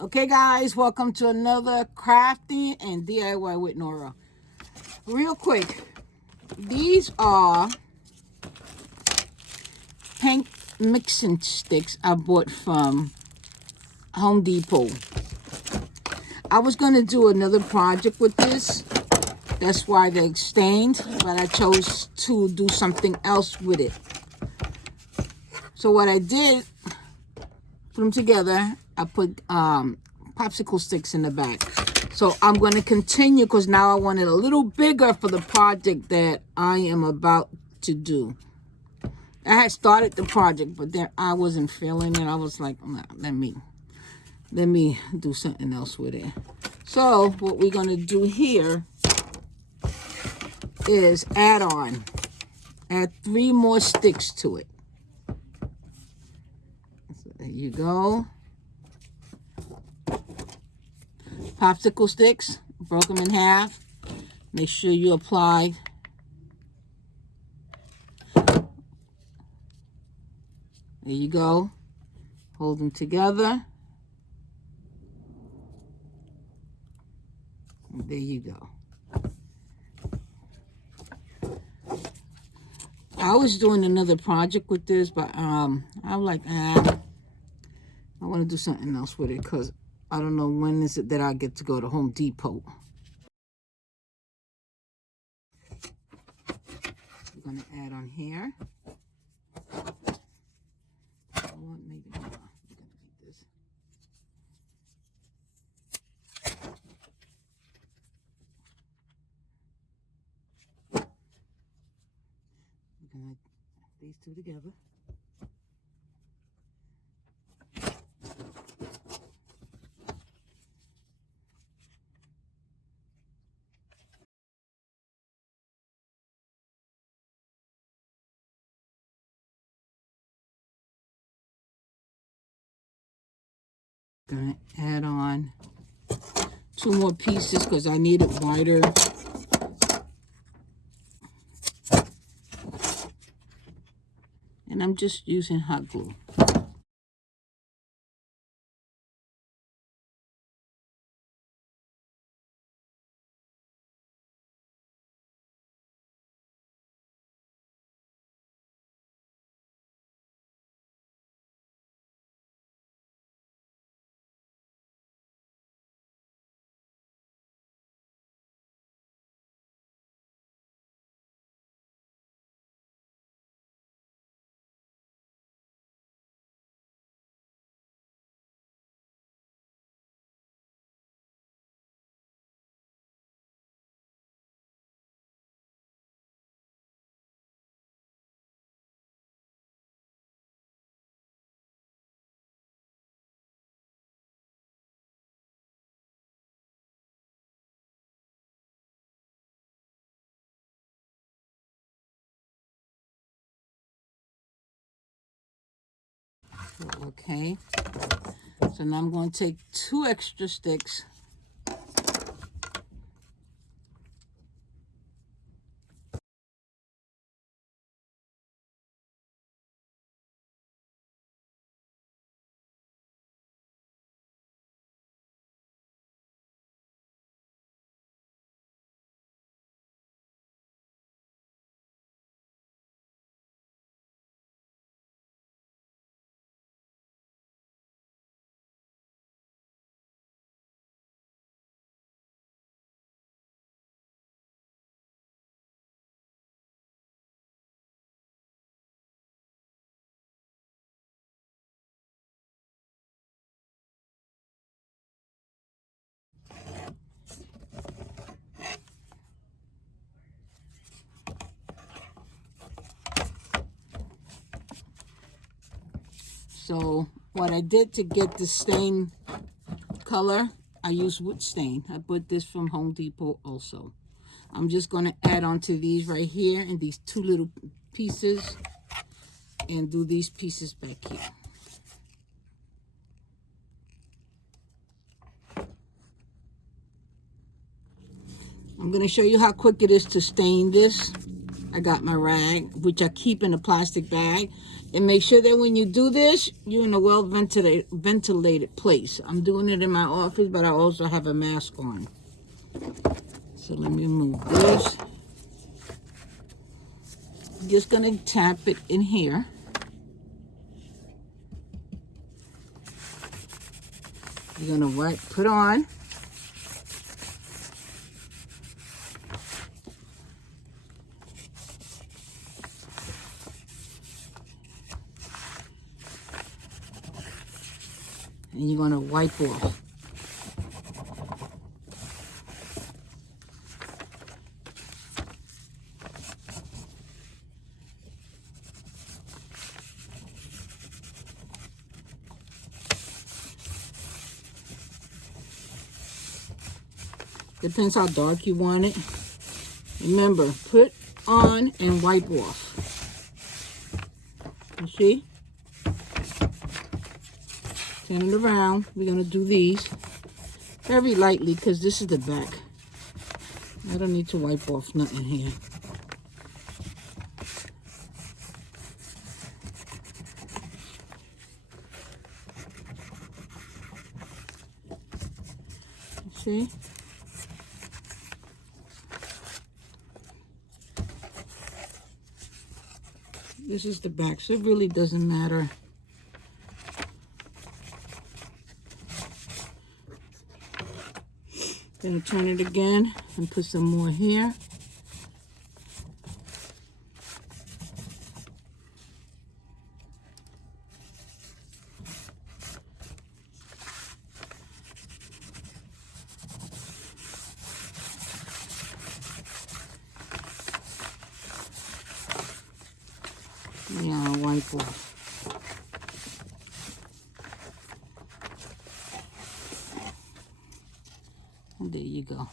Okay guys, welcome to another crafting and DIY with Nora. Real quick, these are paint mixing sticks I bought from Home Depot. I was going to do another project with this. That's why they stained, but I chose to do something else with it. So what I did, put them together. I put popsicle sticks in the back. So I'm going to continue because now I want it a little bigger for the project that I am about to do. I had started the project, but then I wasn't feeling it. I was like, nah, let me do something else with it. So what we're going to do here is add 3 more sticks to it. So there you go. Popsicle sticks, broke them in half. Make sure you apply there you go. Hold them together. There you go. I was doing another project with this, but I'm like, I want to do something else with it because I don't know when is it that I get to go to Home Depot. We're going to add on here. Maybe not. We're going to make this. We're going to add these two together. Gonna add on 2 more pieces because I need it wider. And I'm just using hot glue. Okay. So now I'm going to take 2 extra sticks. So what I did to get the stain color, I used wood stain. I bought this from Home Depot also. I'm just going to add on to these right here and these 2 little pieces and do these pieces back here. I'm going to show you how quick it is to stain this. I got my rag, which I keep in a plastic bag. And make sure that when you do this, you're in a well ventilated place. I'm doing it in my office, but I also have a mask on. So let me move this. I'm just gonna tap it in here. You're gonna put on. And you're gonna wipe off. Depends how dark you want it. Remember, put on and wipe off. You see? Turn it around. We're going to do these very lightly because this is the back. I don't need to wipe off nothing here. See? This is the back, so it really doesn't matter. Gonna turn it again and put some more here. Yeah, I'll wipe off. And there you go.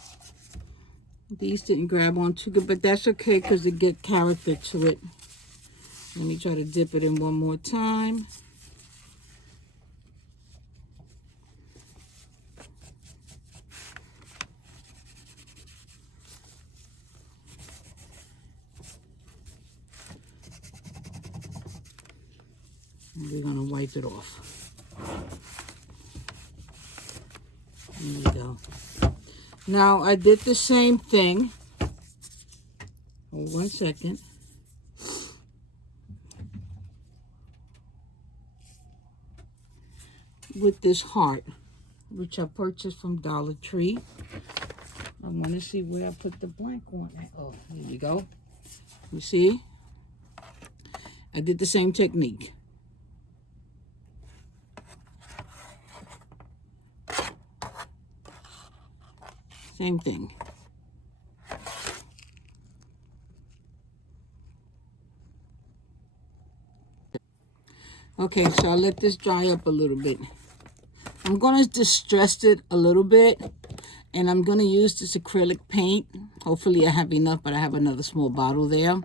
These didn't grab on too good, but that's okay because they get character to it. Let me try to dip it in one more time. And we're gonna wipe it off. There you go. Now I did the same thing. Hold 1 second. With this heart, which I purchased from Dollar Tree. I want to see where I put the blank on. Oh, here you go. You see? I did the same technique. Same thing. Okay, so I'll let this dry up a little bit. I'm going to distress it a little bit, and I'm going to use this acrylic paint. Hopefully I have enough, but I have another small bottle there.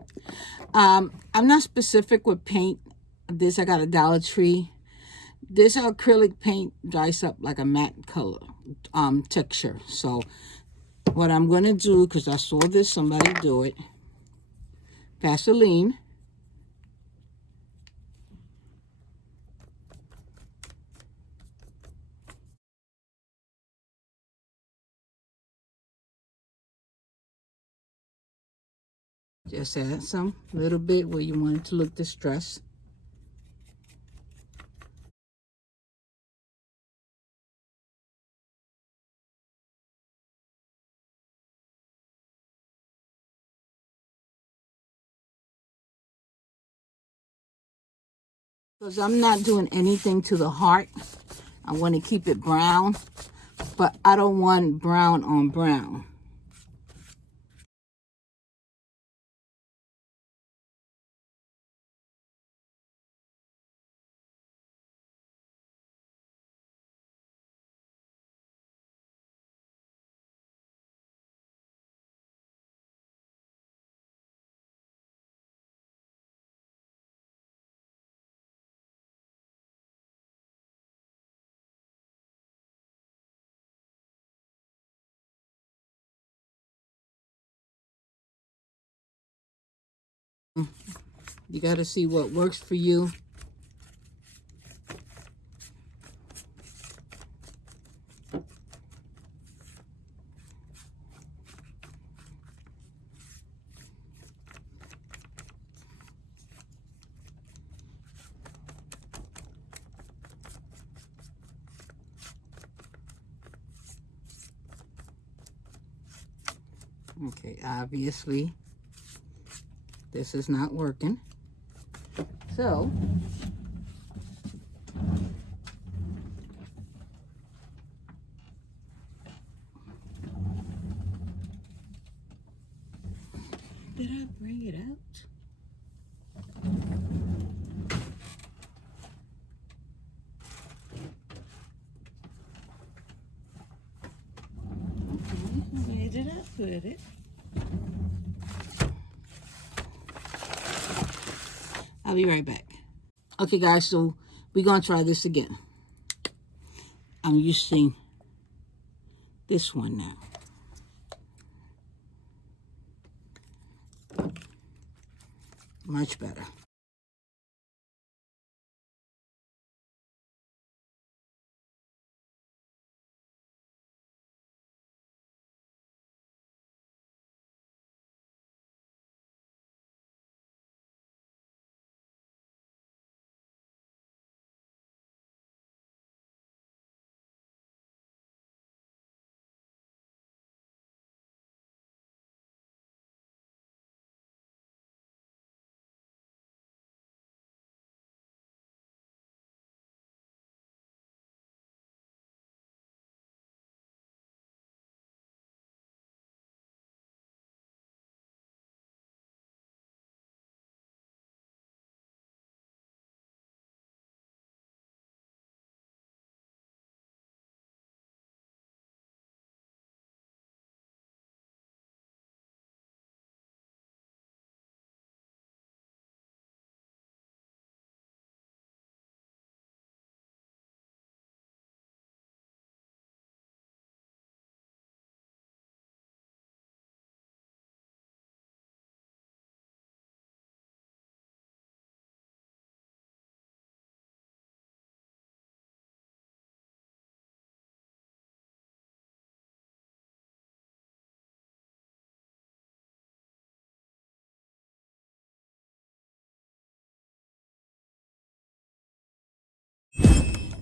I'm not specific with paint. This I got a Dollar Tree. This acrylic paint dries up like a matte color texture. So what I'm going to do, because I saw somebody do it, Vaseline. Just add some little bit where you want it to look distressed. Because I'm not doing anything to the heart. I want to keep it brown, but I don't want brown on brown. You got to see what works for you. Okay, obviously, this is not working. So, did I bring it out? Okay, where did I put it? I'll be right back. Okay, guys, so we're going to try this again. I'm using this one now. Much better.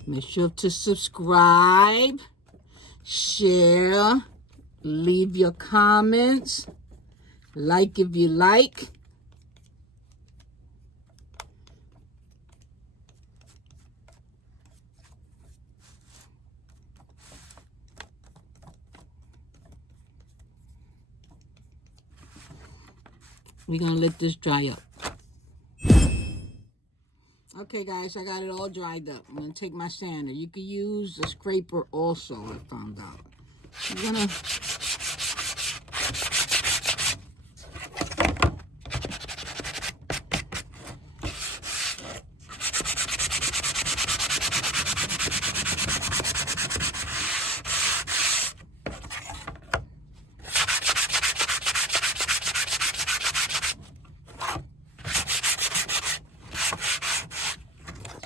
Make sure to subscribe, share, leave your comments, like if you like. We're going to let this dry up. Okay, guys, I got it all dried up. I'm going to take my sander. You could use a scraper also, I found out. I'm going to...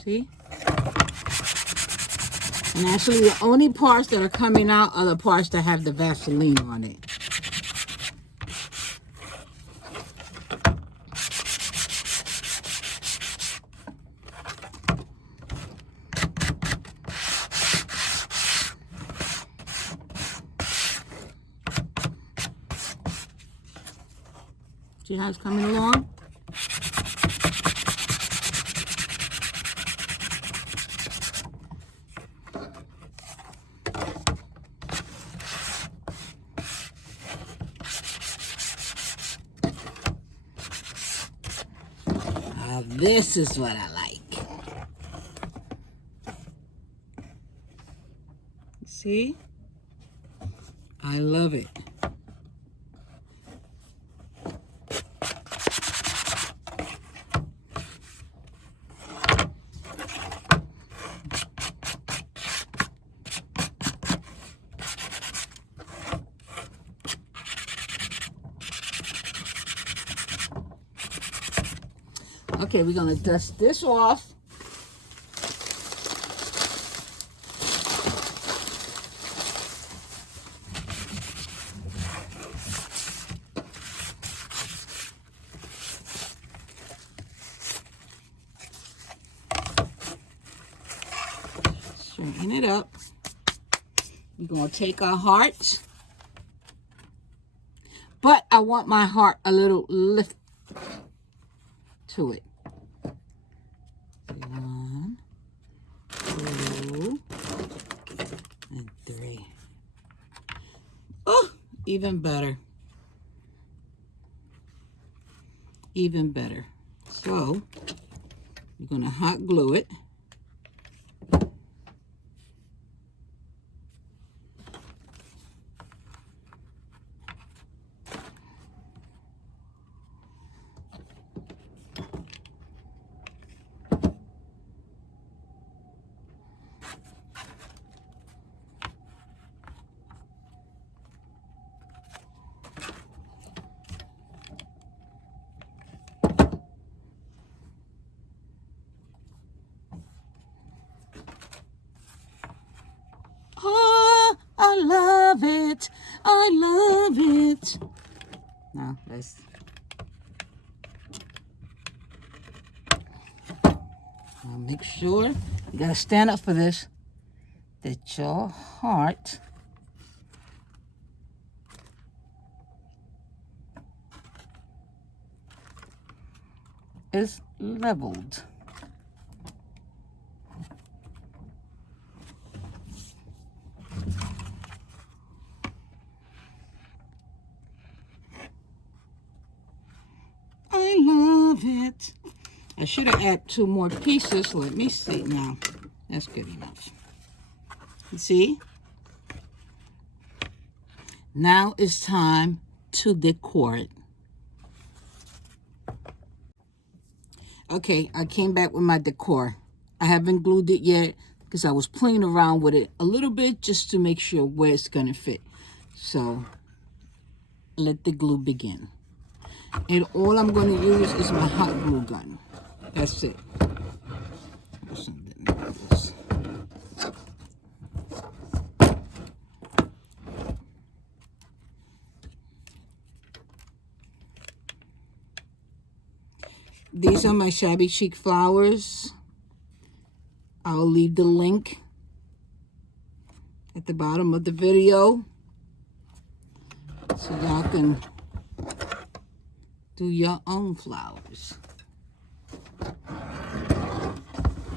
See? And actually, the only parts that are coming out are the parts that have the Vaseline on it. See how it's coming along? This is what I like. See? I love it. Okay, we're going to dust this off. Straighten it up. We're going to take our hearts. But I want my heart a little lift to it. 1, 2, and 3. Oh, even better. Even better. So, you're going to hot glue it. Oh, I love it. I love it. Now, let's... Now make sure, you got to stand up for this, that your heart is leveled. I love it. I should have added 2 more pieces. Let me see now. That's good enough. You see? Now it's time to decor it. Okay, I came back with my decor. I haven't glued it yet because I was playing around with it a little bit just to make sure where it's going to fit. So, let the glue begin. And all I'm going to use is my hot glue gun. That's it. These are my shabby chic flowers. I'll leave the link at the bottom of the video so y'all can do your own flowers.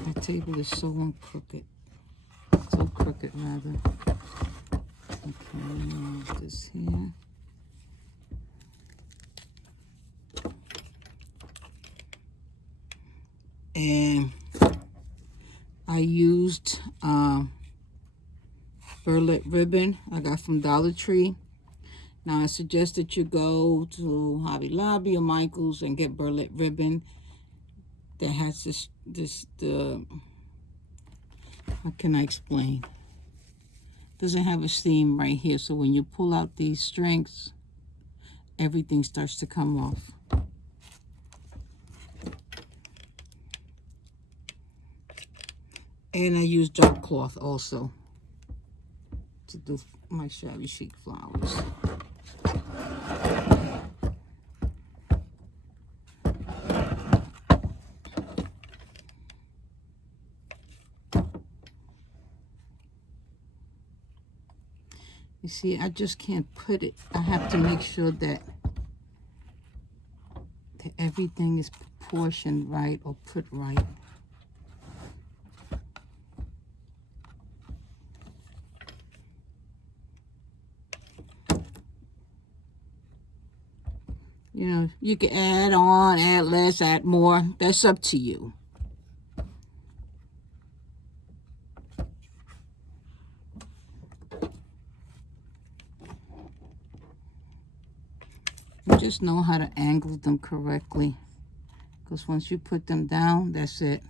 That table is so crooked. So crooked, rather. Okay, move this here. And I used burlap ribbon I got from Dollar Tree. Now I suggest that you go to Hobby Lobby or Michael's and get burlap ribbon that has how can I explain? Doesn't have a seam right here, so when you pull out these strings, everything starts to come off. And I use drop cloth also to do my shabby chic flowers. You see, I just can't put it. I have to make sure that everything is proportioned right or put right. You know, you can add on, add less, add more. That's up to you. You just know how to angle them correctly. Because once you put them down, that's it.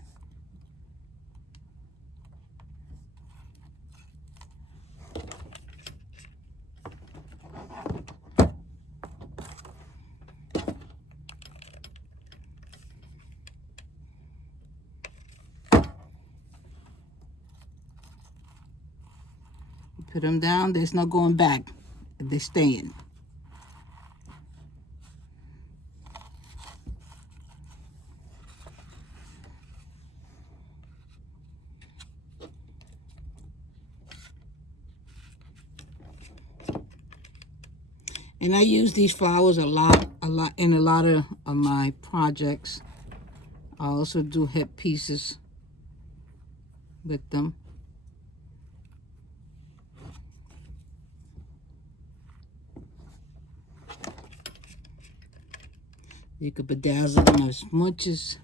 Put them down. There's no going back. They're staying. And I use these flowers a lot in a lot of my projects. I also do hip pieces with them. You could bedazzle them as much as,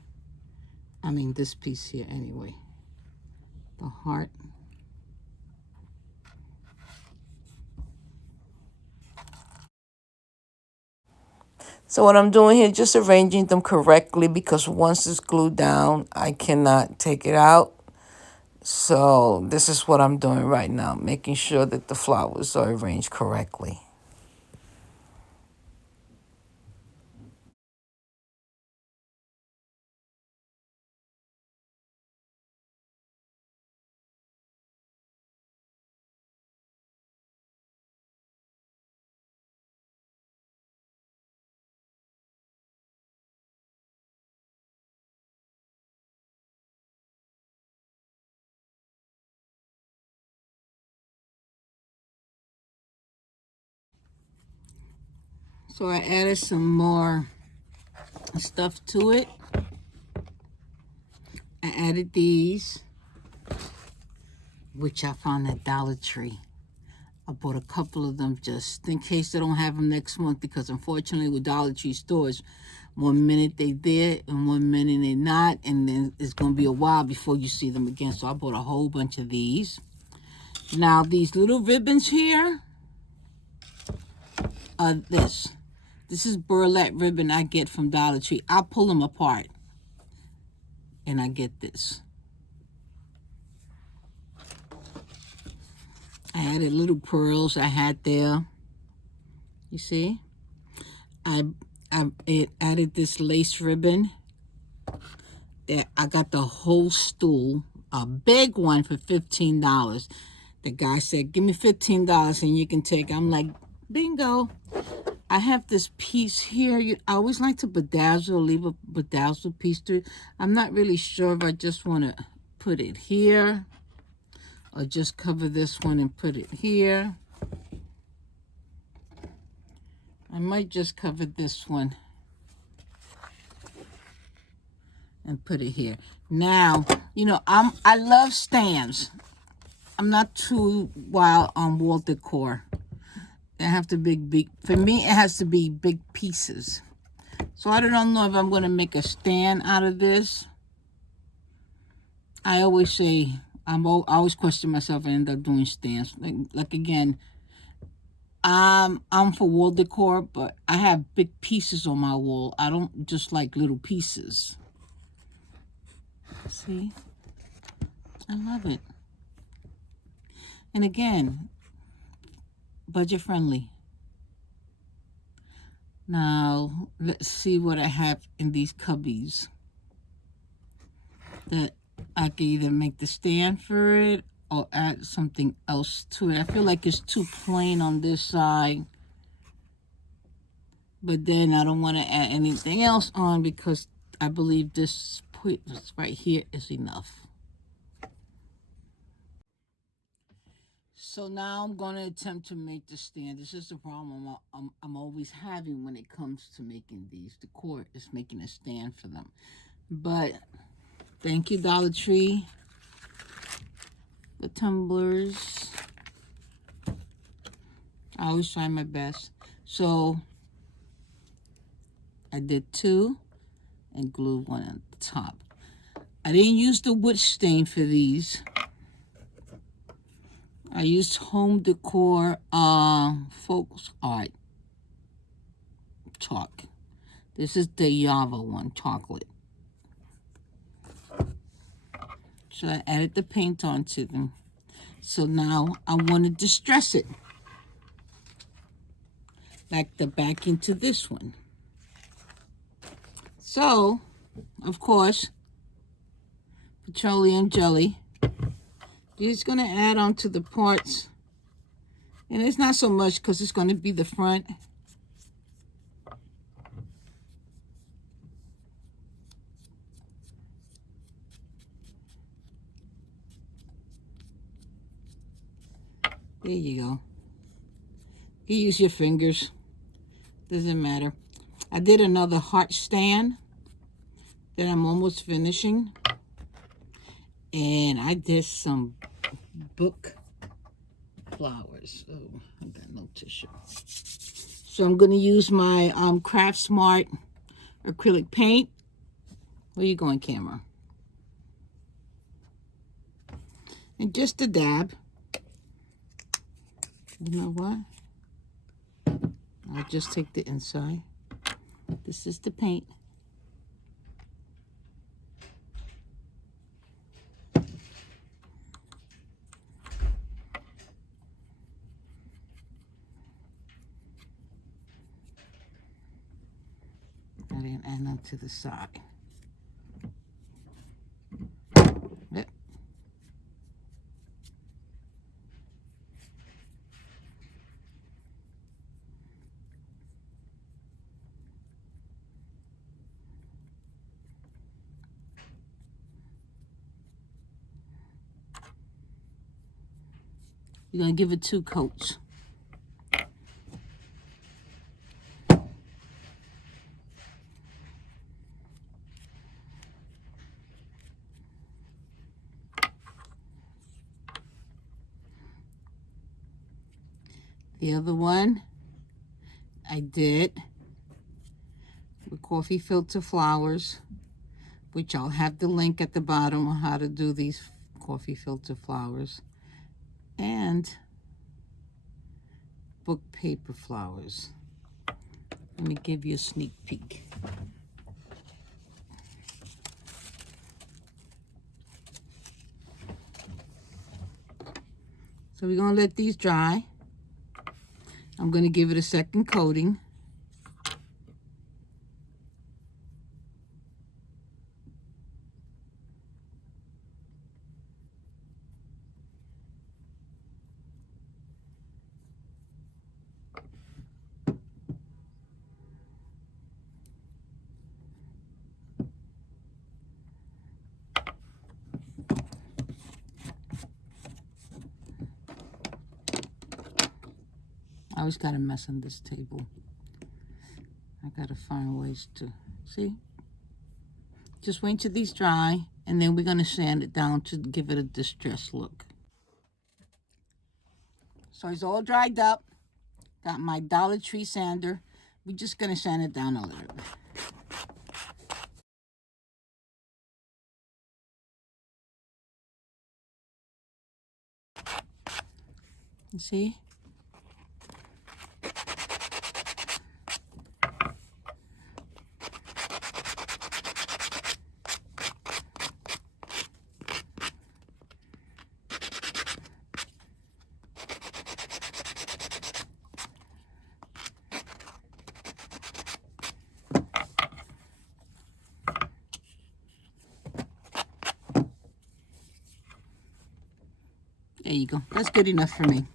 I mean, this piece here anyway. The heart. So what I'm doing here, just arranging them correctly, because once it's glued down, I cannot take it out. So this is what I'm doing right now, making sure that the flowers are arranged correctly. So I added some more stuff to it. I added these, which I found at Dollar Tree. I bought a couple of them just in case they don't have them next month, because unfortunately with Dollar Tree stores, one minute they there and one minute they not, and then it's going to be a while before you see them again. So I bought a whole bunch of these. Now these little ribbons here are this. This is burlap ribbon I get from Dollar Tree. I pull them apart and I get this. I added little pearls I had there. You see? I added this lace ribbon. I got the whole stool, a big one, for $15. The guy said, give me $15 and you can take it. I'm like, bingo. I have this piece here. I always like to bedazzle, leave a bedazzled piece to it. I'm not really sure if I just want to put it here or just cover this one and put it here. I might just cover this one and put it here. Now, you know, I love stands. I'm not too wild on wall decor. They have to be big. For me, it has to be big pieces. So I don't know if I'm going to make a stand out of this. I always say, I always question myself and end up doing stands. Like again, I'm for wall decor, but I have big pieces on my wall. I don't just like little pieces. See? I love it. And again, budget friendly. Now, let's see what I have in these cubbies that I can either make the stand for it or add something else to it. I feel like it's too plain on this side, but then I don't want to add anything else on because I believe this right here is enough. So now I'm going to attempt to make the stand. This is the problem I'm always having when it comes to making these decor, is making a stand for them. But thank you, Dollar Tree. The tumblers. I always try my best. So I did 2 and glued one at the top. I didn't use the wood stain for these. I used Home Decor FolkArt chalk. This is the Java one, chocolate. So I added the paint onto them. So now I want to distress it. Like the back into this one. So, of course, petroleum jelly. You're just going to add onto the parts And it's not so much because it's going to be the front. There you go. You use your fingers. Doesn't matter. I did another heart stand that I'm almost finishing. And I did some book flowers. Oh, I got no tissue. So I'm going to use my Craft Smart acrylic paint. Where you going, camera? And just a dab. You know what? I'll just take the inside. This is the paint. And onto the side. Yep. You're going to give it 2 coats. The other one I did with coffee filter flowers, which I'll have the link at the bottom on how to do these coffee filter flowers, and book paper flowers. Let me give you a sneak peek. So we're going to let these dry. I'm going to give it a second coating. I always got a mess on this table. I got to find ways to, see? Just wait till these dry, and then we're going to sand it down to give it a distressed look. So it's all dried up. Got my Dollar Tree sander. We're just going to sand it down a little bit. You see? There you go. That's good enough for me.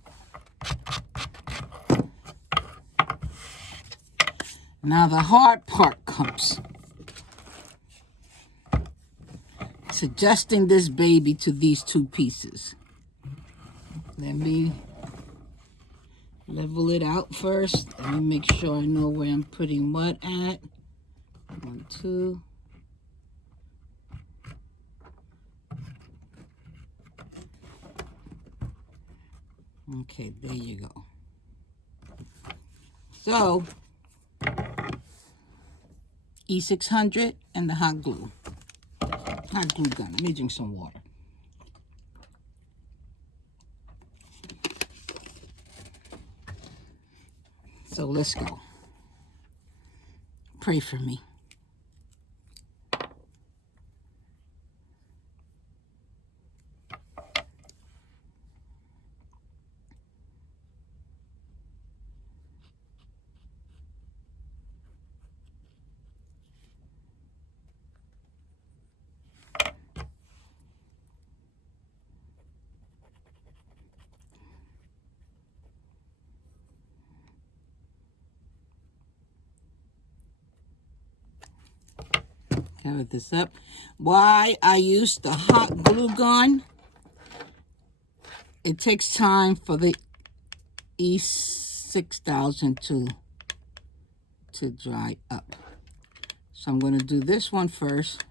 Now the hard part comes. It's adjusting this baby to these 2 pieces. Let me level it out first. Let me make sure I know where I'm putting what at. 1, 2. Okay, there you go. So, E600 and the hot glue. Hot glue gun. Let me drink some water. So let's go. Pray for me. cover this up. Why I use the hot glue gun. It takes time for the E6000 to dry up. So I'm going to do this one first.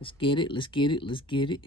Let's get it, let's get it, let's get it.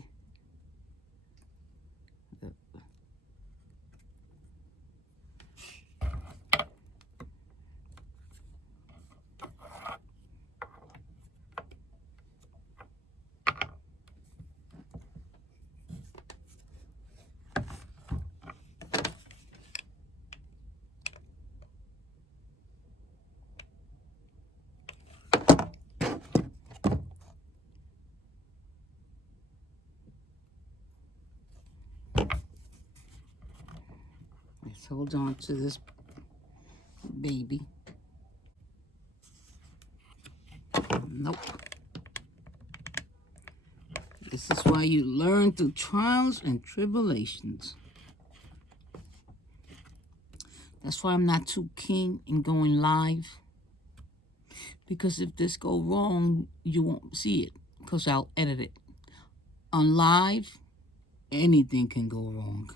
Let's hold on to this baby. Nope. This is why you learn through trials and tribulations. That's why I'm not too keen in going live. Because if this go wrong, you won't see it. Because I'll edit it. On live, anything can go wrong.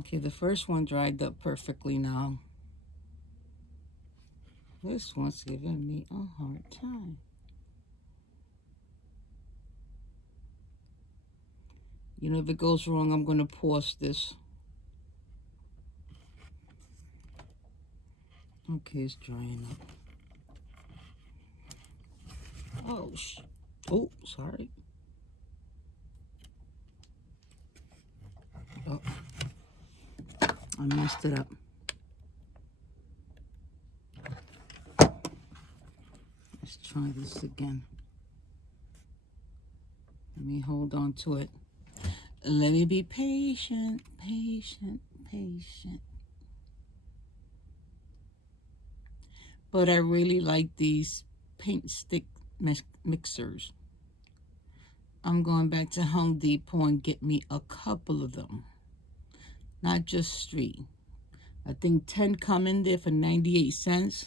Okay, the first one dried up perfectly now. This one's giving me a hard time. You know, if it goes wrong, I'm going to pause this. Okay, it's drying up. Oh, sorry. Oh, I messed it up. Let's try this again. Let me hold on to it. Let me be patient, patient, patient. But I really like these paint stick mixers. I'm going back to Home Depot and get me a couple of them. Not just 3. I think 10 come in there for 98 cents.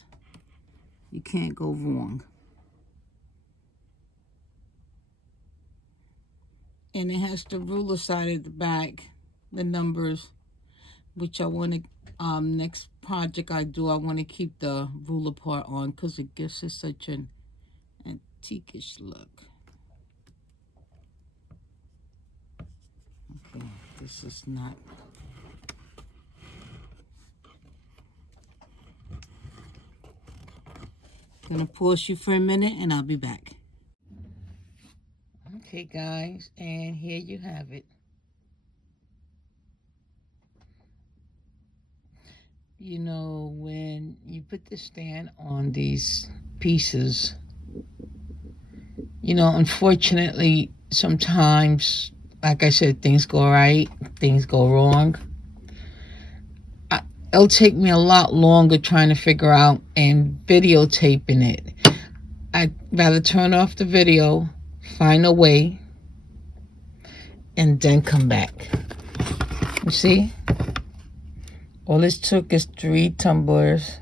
You can't go wrong. And it has the ruler side at the back, the numbers, which I want to, next project I do, I want to keep the ruler part on because it gives it such an antique-ish look. Okay, this is not. Gonna pause you for a minute and I'll be back. Okay guys, and here you have it. You know, when you put the stand on these pieces, you know, unfortunately, sometimes, like I said, things go right, things go wrong. It'll take me a lot longer trying to figure out and videotaping it. I'd rather turn off the video, find a way, and then come back. You see? All this took is 3 tumblers.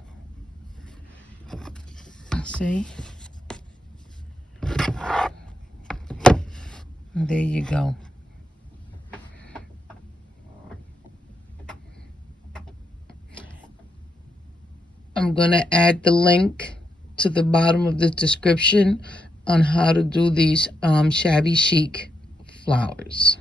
See? And there you go. I'm going to add the link to the bottom of the description on how to do these shabby chic flowers.